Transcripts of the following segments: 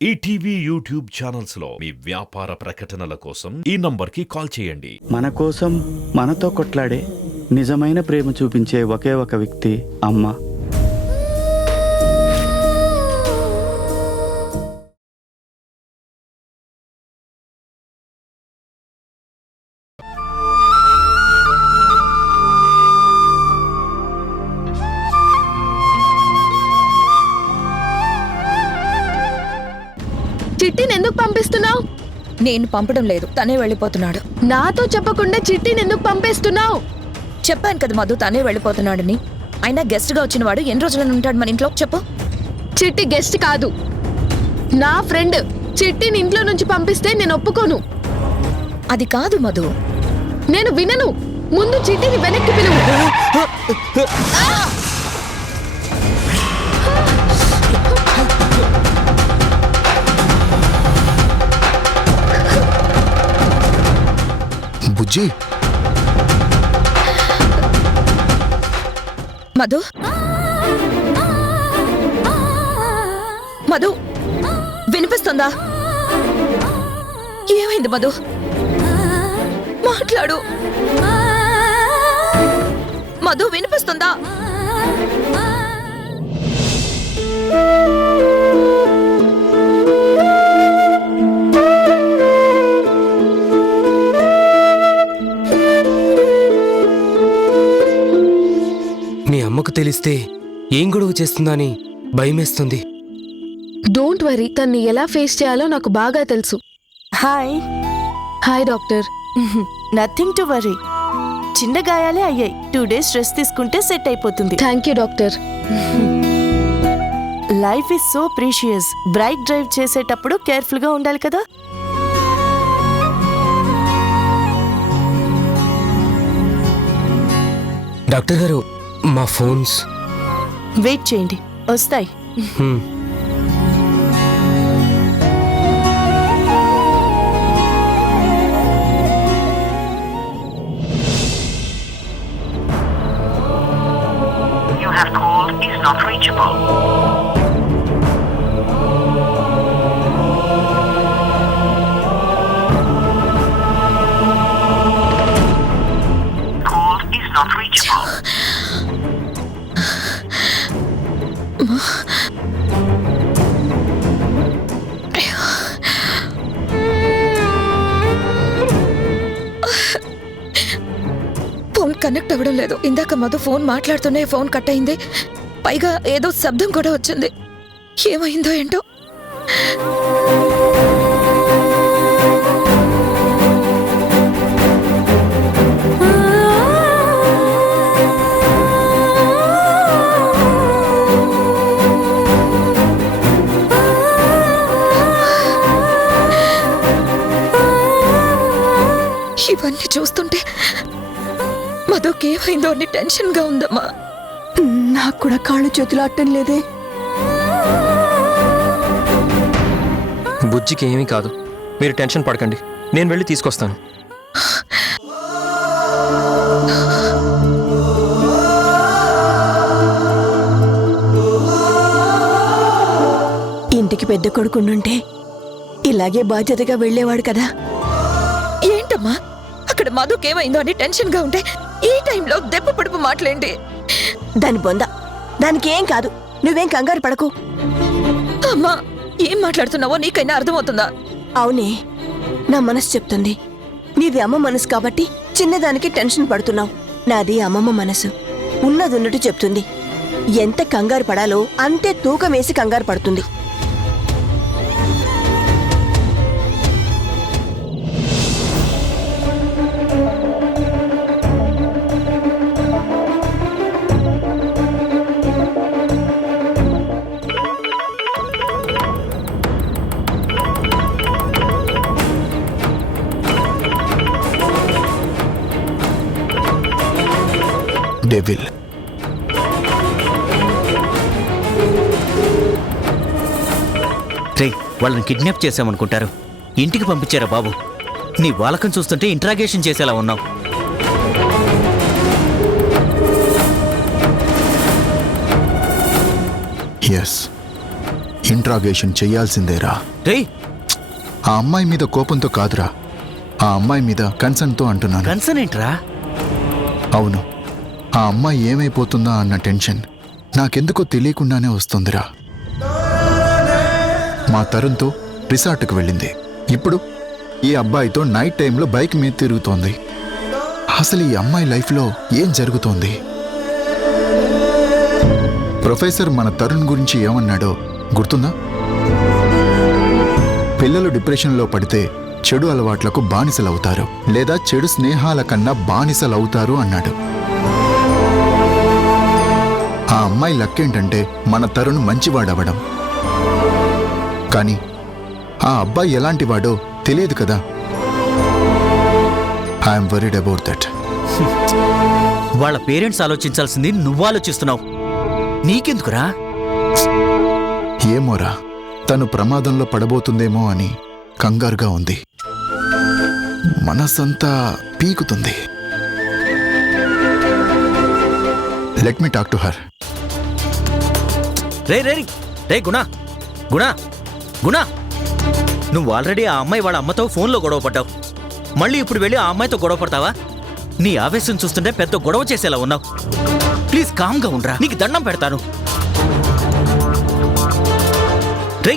ETV YouTube channels లో మీ వ్యాపార ప్రకటనల కోసం ఈ నంబర్కి కాల్ చేయండి. మన కోసం మనతో కొట్లాడే నిజమైన ప్రేమ చూపించే ఒకే ఒక వ్యక్తి అమ్మ. చిట్టిని ఎందుకు పంపిస్తున్నావు? నేను పంపడం లేదు, తనే వెళ్ళిపోతున్నాడు. నాతో చెప్పకుండా చిట్టిని ఎందుకు పంపిస్తున్నావు? చెప్పాను కదా మధు, తనే వెళ్ళిపోతున్నాడని. అయినా గెస్ట్ గా వచ్చిన వాడు ఎన్ని రోజులను ఉంటాడు మన ఇంట్లో చెప్పు? చిట్టి గెస్ట్ కాదు, నా ఫ్రెండ్. చిట్టిని ఇంట్లో నుంచి పంపిస్తే నేను ఒప్పుకోను. అది కాదు మధు. నేను వినను. ముందు చిట్టిని వెనక్కి పిలువు. బుజ్జి, మధు మధు వినిపిస్తుందా? ఏమైంది మధు? మాట్లాడు మధు, వినిపిస్తుందా? మీ అమ్మకు తెలిస్తే ఏం గొడవ చేస్తుందని భయమేస్తుంది. డోంట్ వరీ, తన్ని ఎలా ఫేస్ చేయాలో నాకు బాగా తెలుసు. Hi. Hi doctor. Nothing to worry. చిన్న గాయాలే అయ్యాయి. 2 days రెస్ట్ తీసుకుంటే సెట్ అయిపోతుంది. Thank you doctor. Life is so precious. Bike drive చేసేటప్పుడు కేర్ఫుల్ గా ఉండాలి కదా. డాక్టర్ గారు, మా ఫోన్స్. వెయిట్ చేయండి, వస్తాయి. You have called is not reachable. Call is not reachable. Phone connect అవ్వడం లేదు. ఇందాక మధు ఫోన్ మాట్లాడుతూనే ఫోన్ కట్ అయింది. పైగా ఏదో శబ్దం కూడా వచ్చింది. ఏమైందో ఏంటో. ఇవన్నీ చూస్తుంటే మధుకి ఏమైందో అని టెన్షన్ గా ఉందమ్మా. నాకు కూడా కాళ్ళు చేతులు అట్టం లేదే. బుజ్జికి ఏమీ కాదు, మీరు టెన్షన్ పడకండి. నేను వెళ్ళి తీసుకొస్తాను. ఇంటికి పెద్ద కొడుకుండుంటే ఇలాగే బాధ్యతగా వెళ్ళేవాడు కదా. ఏంటమ్మా, అక్కడ మధుకి ఏమైందో అని టెన్షన్ గా ఉంటే ఈ టైంలో దెబ్బ పొడుపు మాట్లాడండి. దాని బొంద, దానికి ఏం కాదు. నువ్వేం కంగారు పడకు. అమ్మా, ఏం మాట్లాడుతున్నావో నీకైనా అర్థమవుతుందా? అవునే, నా మనసు చెప్తుంది. నీది అమ్మ మనసు కాబట్టి చిన్నదానికి టెన్షన్ పడుతున్నావు. నాది అమ్మమ్మ మనసు. ఉన్నదున్నట్టు చెప్తుంది. ఎంత కంగారు పడాలో అంతే తూకం వేసి కంగారు పడుతుంది. డెవిల్. రే, వాళ్ళని కిడ్నాప్ చేశామనుకుంటారు. ఇంటికి పంపించారా బాబు? నీ వాలకం చూస్తుంటే ఇంట్రాగేషన్ చేసేలా ఉన్నావు. ఎస్, ఇంట్రాగేషన్ చెయ్యాల్సిందేరా. రేయ్ ఆ అమ్మాయి మీద కోపంతో కాదురా, ఆ అమ్మాయి మీద కన్సర్న్తో అంటున్నాను. కన్సర్న్ ఏంట్రా? అవును, ఆ అమ్మాయి ఏమైపోతుందా అన్న టెన్షన్ నాకెందుకో తెలియకుండానే వస్తుందిరా. మా తరుణ్తో రిసార్ట్కి వెళ్ళింది, ఇప్పుడు ఈ అబ్బాయితో నైట్ టైంలో బైక్ మీద తిరుగుతోంది. అసలు ఈ అమ్మాయి లైఫ్లో ఏం జరుగుతోంది? ప్రొఫెసర్ మన తరుణ్ గురించి ఏమన్నాడో గుర్తుందా? పిల్లలు డిప్రెషన్లో పడితే చెడు అలవాట్లకు బానిసలవుతారు, లేదా చెడు స్నేహాల కన్నా బానిసలవుతారు అన్నాడు. ఆ అమ్మాయి లక్కేంటంటే మన తరుణ్ మంచివాడవడం. కానీ ఆ అబ్బాయి ఎలాంటివాడో తెలియదు కదా. I'm worried about that. వాళ్ళ పేరెంట్స్ ఆలోచించాల్సింది నువ్వు ఆలోచిస్తున్నావు. నీకెందుకురా? ఏమోరా, తను ప్రమాదంలో పడబోతుందేమో అని కంగారుగా ఉంది. మనసంతా పీకుతుంది. Let me talk to her. రే రే రే గుణ గుణ గుణ, నువ్వు ఆల్రెడీ ఆ అమ్మాయి వాళ్ళ అమ్మతో ఫోన్లో గొడవ పడ్డావు. మళ్ళీ ఇప్పుడు వెళ్ళి ఆ అమ్మాయితో గొడవ పడతావా? నీ ఆవేశం చూస్తుంటే పెద్ద గొడవ చేసేలా ఉన్నావు. ప్లీజ్ కామ్గా ఉండరా, నీకు దండం పెడతాను. రే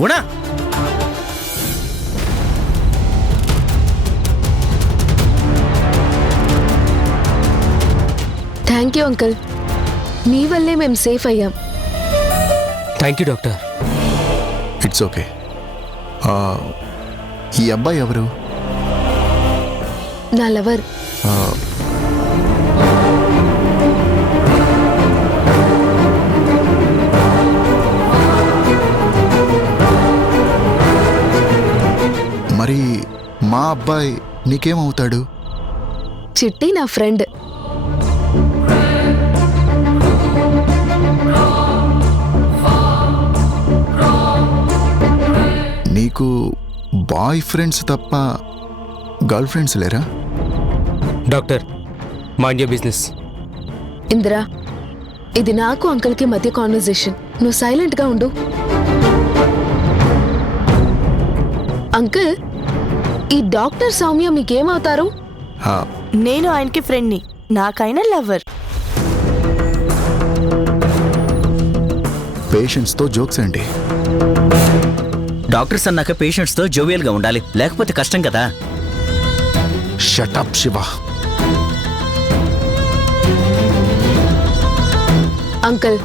గుణ, థ్యాంక్ యూ అంకుల్, మీ వల్లే మేము సేఫ్ అయ్యాం. Thank you doctor. It's okay. ఈ అబ్బాయి ఎవరు? నా లవర్. ఆ, మరి మా అబ్బాయి నీకేమవుతాడు? చిట్టి నా ఫ్రెండ్. నీకు బాయ్ ఫ్రెండ్స్ తప్ప గర్ల్ ఫ్రెండ్స్ లేరా? Doctor, mind your business. Indira, ఇది నాకు అంకుల్కి మధ్య కాన్వర్జేషన్. నువ్వు సైలెంట్గా ఉండు. అంకుల్, ఈ డాక్టర్ సౌమ్య మీకేమవుతారు? ఆ, నేను ఆయనకి ఫ్రెండ్ని, నాకైనా లవర్. పేషెంట్స్తో జోక్స్ అండి. డాక్టర్స్ అన్నాక పేషెంట్స్తో జోవియల్గా ఉండాలి, లేకపోతే కష్టం కదా. షటప్ శివ. అంకుల్,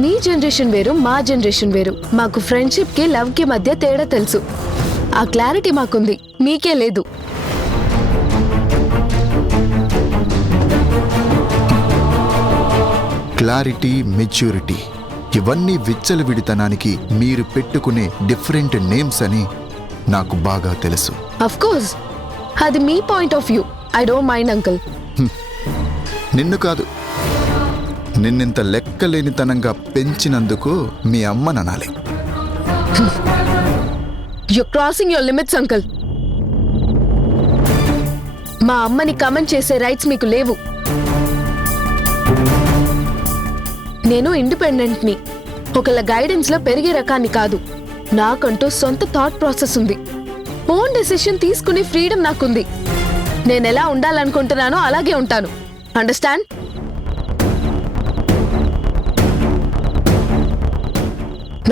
మీ జనరేషన్ వేరు, మా జనరేషన్ వేరు. మాకు ఫ్రెండ్షిప్కి లవ్కి మధ్య తేడా తెలుసు. ఆ క్లారిటీ మాకుంది, మీకే లేదు. క్లారిటీ, మెచ్యూరిటీ ఇవన్నీ విచ్చలవిడితనానికి మీరు పెట్టుకునే డిఫరెంట్ నేమ్స్ అని నాకు బాగా తెలుసు. అఫ్ కోర్స్, అది మీ point of view. I don't mind uncle. నిన్ను కాదు, నిన్నింత లెక్కలేనితనంగా పెంచినందుకు మీ అమ్మననాలి. You crossing your limits uncle. మా అమ్మని కమెంట్ చేసే రైట్స్ మీకు లేవు. నేను ఇండిపెండెంట్ని, ఒకళ్ళ గైడెన్స్లో పెరిగే రకాన్ని కాదు. నాకంటూ సొంత థాట్ ప్రాసెస్ ఉంది. ఓన్ డెసిషన్ తీసుకునే ఫ్రీడమ్ నాకుంది. నేను ఎలా ఉండాలనుకుంటున్నానో అలాగే ఉంటాను. అండర్స్టాండ్?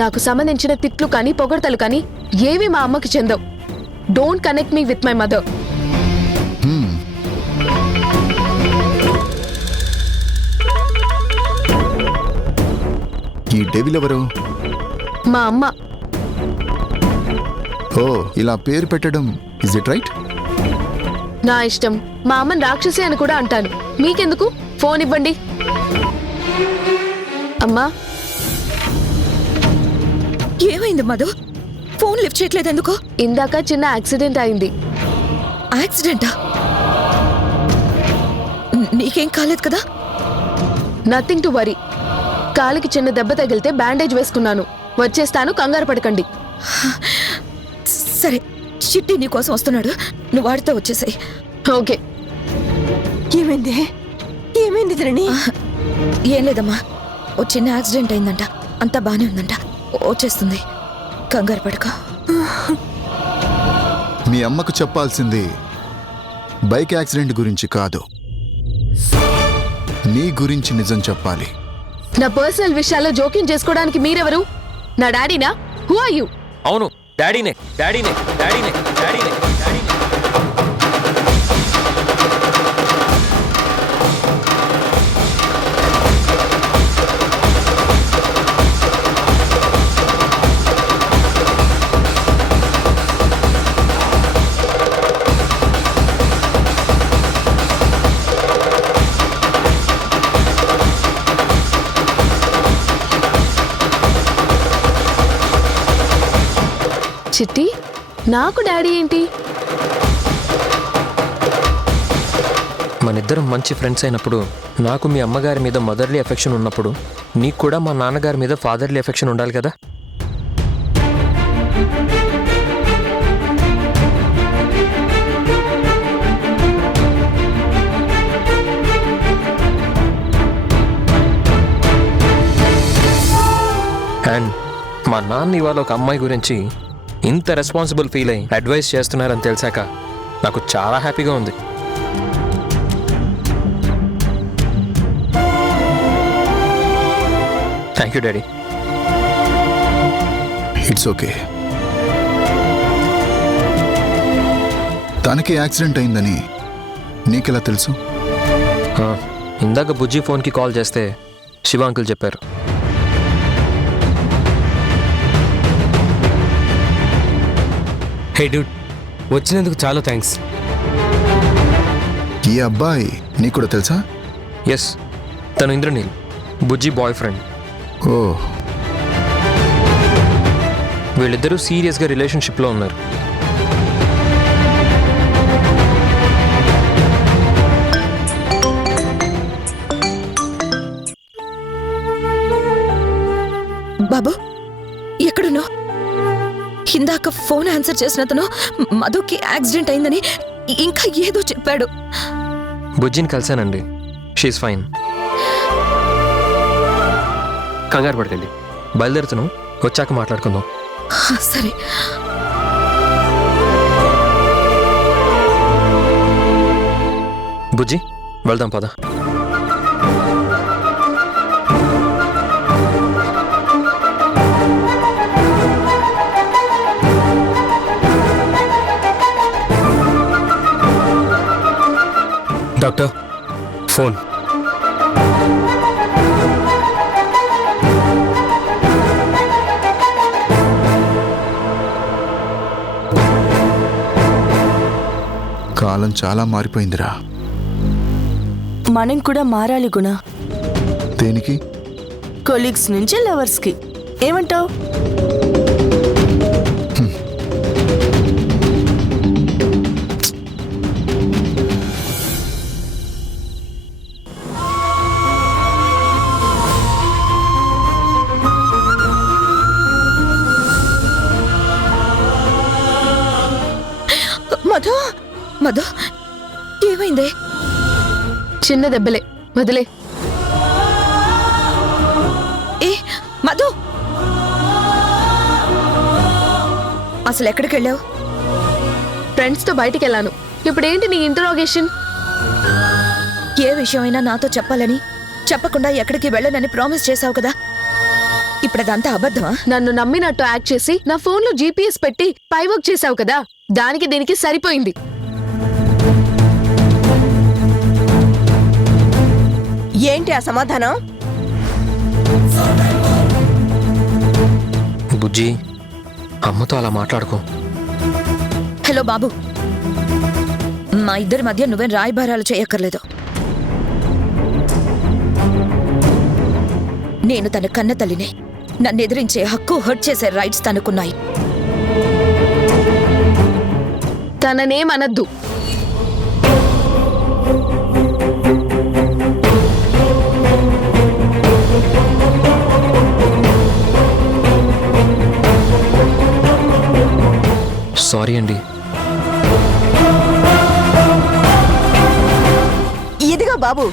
నాకు సంబంధించిన తిట్లు కానీ పొగడతలు కానీ ఏవి మా అమ్మకి చెందవు. Don't connect me with my mother. ఈ డెవిల్ ఎవరు? మా అమ్మ. ఓ, ఇలా పేరు పెట్టడం ఇజ్ ఇట్ రైట్? నా ఇష్టం. మా అమ్మని రాక్షసి అని కూడా అంటాను. మీకెందుకు? ఫోన్ ఇవ్వండి. అమ్మా, ఏమైంది మధు? ఫోన్ లిఫ్ట్ చేయట్లేదు ఎందుకు? ఇందాక చిన్న యాక్సిడెంట్ అయింది. యాక్సిడెంటా? నీకేం కాలేదు కదా? Nothing to worry. కాలికి చిన్న దెబ్బ తగిలితే బ్యాండేజ్ వేసుకున్నాను. వచ్చేస్తాను, కంగారు పడకండి. సరే, చిట్టి నీ కోసం వస్తున్నాడు, నువ్వు వాడితో వచ్చేసాయి. ఓకే. ఏమైంది? ఏమైంది ధరణి? ఏం లేదమ్మా, ఓ చిన్న యాక్సిడెంట్ అయిందంట, అంతా బానే ఉందంట, వచ్చేస్తుంది, కంగారు పడక. మీ అమ్మకు చెప్పాల్సింది బైక్ యాక్సిడెంట్ గురించి కాదు, నీ గురించి నిజం చెప్పాలి. నా పర్సనల్ విషయాల్లో జోక్యం చేసుకోవడానికి మీరెవరు? నా డాడీనా? Who are you? అవును, డాడీనే డాడీనే డాడీనే డాడీనే డాడీనే. చిట్టి, నాకు డాడీ ఏంటి? మనిద్దరం మంచి ఫ్రెండ్స్ అయినప్పుడు, నాకు మీ అమ్మగారి మీద మదర్లీ ఎఫెక్షన్ ఉన్నప్పుడు, నీకు కూడా మా నాన్నగారి మీద ఫాదర్లీ ఎఫెక్షన్ ఉండాలి కదా. అండ్ మా నాన్న ఇవాళ ఒక అమ్మాయి గురించి ఇంత రెస్పాన్సిబుల్ ఫీల్ అయ్యి అడ్వైస్ చేస్తున్నారని తెలిసాక నాకు చాలా హ్యాపీగా ఉంది. Thank you daddy. It's okay. తనకి యాక్సిడెంట్ అయిందని నీకెలా తెలుసు? ఇందాక బుజ్జి ఫోన్కి కాల్ చేస్తే శివ అంకుల్ చెప్పారు. హే డ్యూడ్, వచ్చినందుకు చాలా థ్యాంక్స్. ఈ అబ్బాయి నీకు కూడా తెలుసా? ఎస్, తను ఇంద్రనీల్, బుజ్జి బాయ్ ఫ్రెండ్. ఓ, వీళ్ళిద్దరూ సీరియస్గా రిలేషన్షిప్లో ఉన్నారు. బాబు, ఎక్కడున్నావు? ఇందాక ఫోన్ ఆన్సర్ చేసిన అతను మధుకి యాక్సిడెంట్ అయిందని ఇంకా ఏదో చెప్పాడు. బుజ్జిని కలిశానండి, షీఈ్ ఫైన్. కంగారు పడకండి, బయలుదేరుతున్నాం, వచ్చాక మాట్లాడుకుందాం. సరే. బుజ్జి, వెళ్దాం పద. Doctor, phone. కాలం చాలా మారిపోయిందిరా. మనం కూడా మారాలి గుణ. దేనికి? కొలీగ్స్ నుంచి లవర్స్కి. ఏమంటావు? మధు, మధు, ఏమైంది? చిన్న దెబ్బలే, వదిలే. ఏ మధు, అసలు ఎక్కడికి వెళ్ళావు? ఫ్రెండ్స్తో బయటికి వెళ్ళాను. ఇప్పుడేంటి నీ ఇంటరోగేషన్? ఏ విషయమైనా నాతో చెప్పాలని, చెప్పకుండా ఎక్కడికి వెళ్ళనని ప్రామిస్ చేశావు కదా, ఇప్పుడదంతా అబద్ధమా? నన్ను నమ్మినట్టు యాక్ట్ చేసి నా ఫోన్లో GPS పెట్టి పై వర్క్ చేశావు కదా, దానికి దీనికి సరిపోయింది. ఏంటి ఆ సమాధానం? బుజ్జి, అమ్మతో అలా మాట్లాడుకో. హలో బాబు, మా ఇద్దరి మధ్య నువ్వేం రాయబారాలు చేయక్కర్లేదు. నేను తన కన్న తల్లిని. నన్ను ఎదిరించే హక్కు, హర్ట్ చేసే రైట్స్ తనకున్నాయి. తననేమనద్దు. సారీ అండి. ఇదిగో బాబు,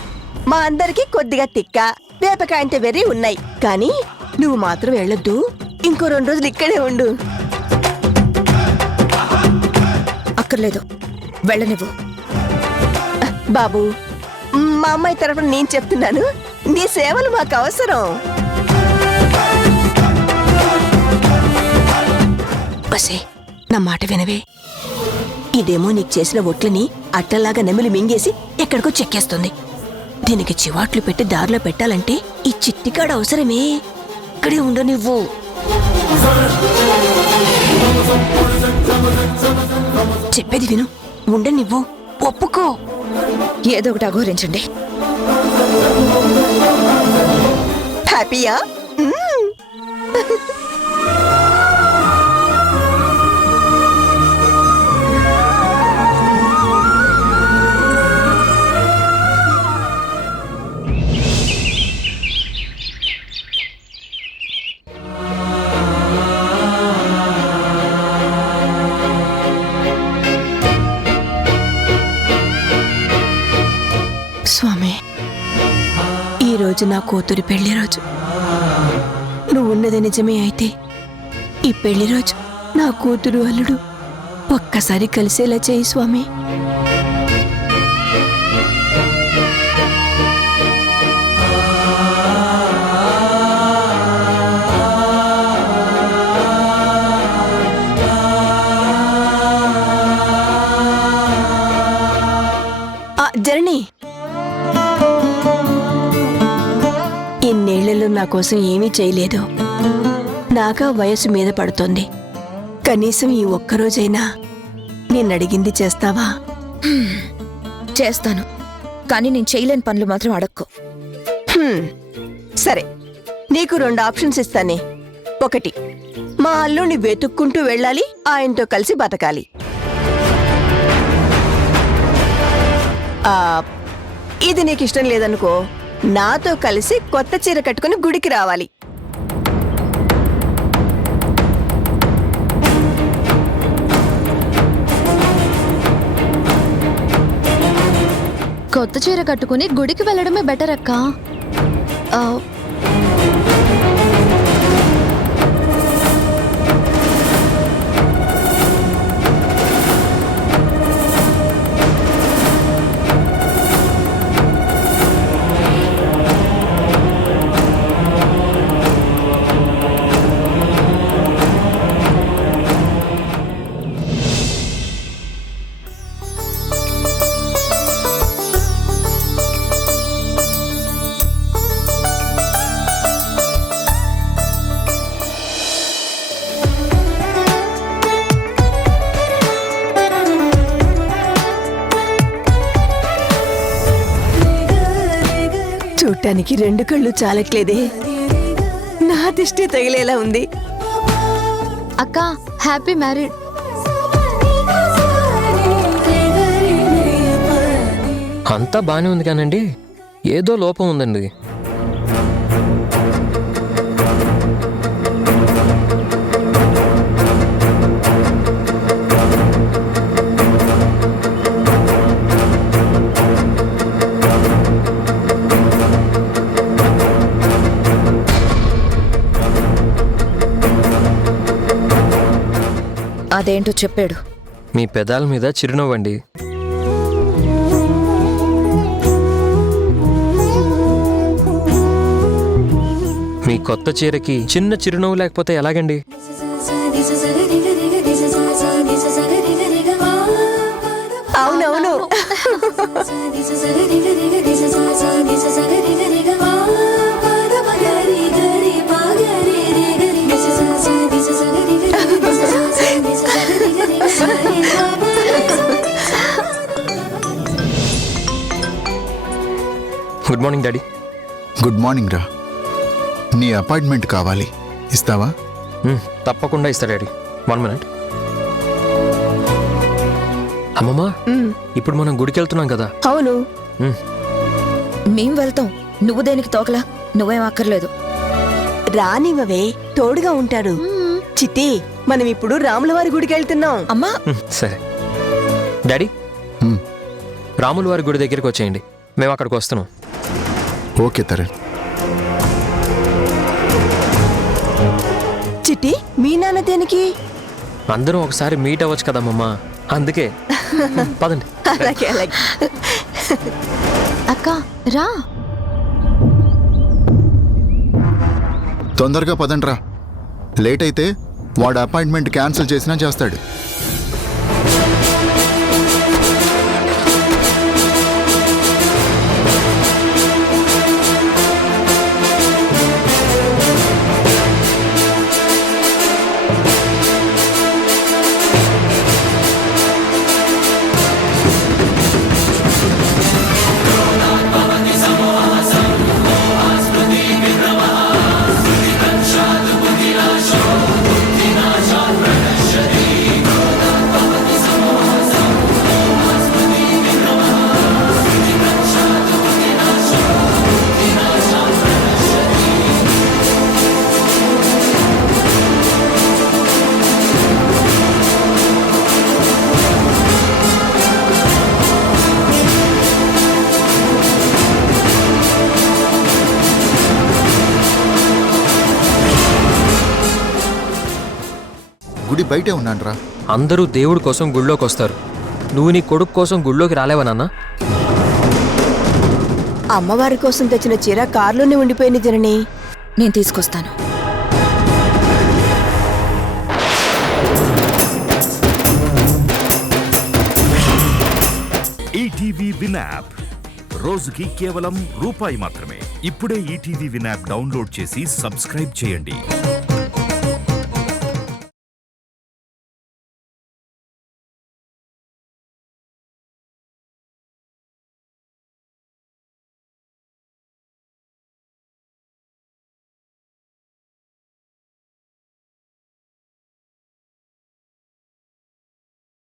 మా అందరికి కొద్దిగా తిక్క వేపకాయంత వెర్రి ఉన్నాయి. కానీ నువ్వు మాత్రం వెళ్ళొద్దు. ఇంకో 2 రోజులు ఇక్కడే ఉండు. అక్కర్లేదు, వెళ్ళనివ్వు. బాబు, మా అమ్మాయి తరఫున నేను చెప్తున్నాను, నీ సేవలు మాకు అవసరం. బసే, నా మాట వినవే. ఇదేమో నీకు చేసిన ఒట్లని అట్టలాగా నెమిలి మింగేసి ఎక్కడికో చెక్కేస్తుంది. దీనికి చివాట్లు పెట్టి దారిలో పెట్టాలంటే ఈ చిట్టికాడ అవసరమే. ఇక్కడే ఉండనివ్వు. చెప్పేది విను, ఉండనివ్వు. ఒప్పుకో. ఏదో ఒకటి అఘోరించండి. హ్యాపీయా? స్వామి, ఈరోజు నా కూతురి పెళ్లి రోజు. నువ్వు ఉన్నది నిజమే అయితే ఈ పెళ్లి రోజు నా కూతురు అల్లుడు ఒక్కసారి కలిసేలా చేయి స్వామి. జరణి, ఇన్నేళ్లలో నా కోసం ఏమీ చేయలేదు. నాకా వయసు మీద పడుతోంది. కనీసం ఈ ఒక్కరోజైనా నిన్నడిగింది చేస్తావా? చేస్తాను, కానీ నేను చేయలేని పనులు మాత్రం అడక్కు. సరే, నీకు 2 ఆప్షన్స్ ఇస్తానే. 1, మా అల్లుని వెతుక్కుంటూ వెళ్ళాలి, ఆయనతో కలిసి బతకాలి. ఇది నీకు ఇష్టం లేదనుకో, నాతో కలిసి కొత్త చీర కట్టుకుని గుడికి రావాలి. కొత్త చీర కట్టుకుని గుడికి వెళ్ళడమే బెటర్ అక్క. చూడటానికి 2 కళ్ళు చాలట్లేదే, నా దిష్టి తగిలేలా ఉంది. అక్క, హ్యాపీ మ్యారీడ్. అంతా బానే ఉంది కానండి, ఏదో లోపం ఉందండి. అదేంటో చెప్పాడు. మీ పెదాల మీద చిరునవ్వండి. మీ కొత్త చీరకి చిన్న చిరునవ్వు లేకపోతే ఎలాగండి? అవునవును. Good morning daddy. Good morning రా. నీ అపాయింట్మెంట్ కావాలి, ఇస్తావా? తప్పకుండా ఇస్తా డాడీ. 1 minute. అమ్మమ్మా, ఇప్పుడు మనం గుడికి వెళ్తున్నాం కదా? అవును. మేం వెళ్తాం, నువ్వు దేనికి తోకలా? నువ్వేం అక్కర్లేదు. రానివ్వవే, తోడుగా ఉంటాడు. చిట్టి, మనం ఇప్పుడు రాముల వారి గుడికి వెళ్తున్నాం. అమ్మా. సరే డాడీ, రాముల వారి గుడి దగ్గరికి వచ్చేయండి, మేము అక్కడికి వస్తున్నాం. ఓకే తరుణ్. చిట్టి మీ నాన్న దేనికి? అందరం ఒకసారి మీట్ అవ్వచ్చు కదమ్మా, అందుకే. పదండి. అలాగే అలాగే. అక్క రా. తొందరగా పదండ్రా, లేట్ అయితే వాడు అపాయింట్మెంట్ క్యాన్సిల్ చేసినా చేస్తాడు. గుడి బయటే ఉన్నాన్రా. అందరూ దేవుడి కోసం గుళ్ళోకి వస్తారు. నువ్వు నీ కొడుకు కోసం గుళ్ళోకి రాలేవా నాన్న? అమ్మవారి కోసం తెచ్చిన చీర కారులోనే ఉండిపోయింది జనని. నేను తీసుకొస్తాను. ఈటీవీ విన్ యాప్ రోజుకి కేవలం రూపాయి మాత్రమే. ఇప్పుడే ఈటీవీ విన్ యాప్ డౌన్లోడ్ చేసి సబ్స్క్రైబ్ చేయండి.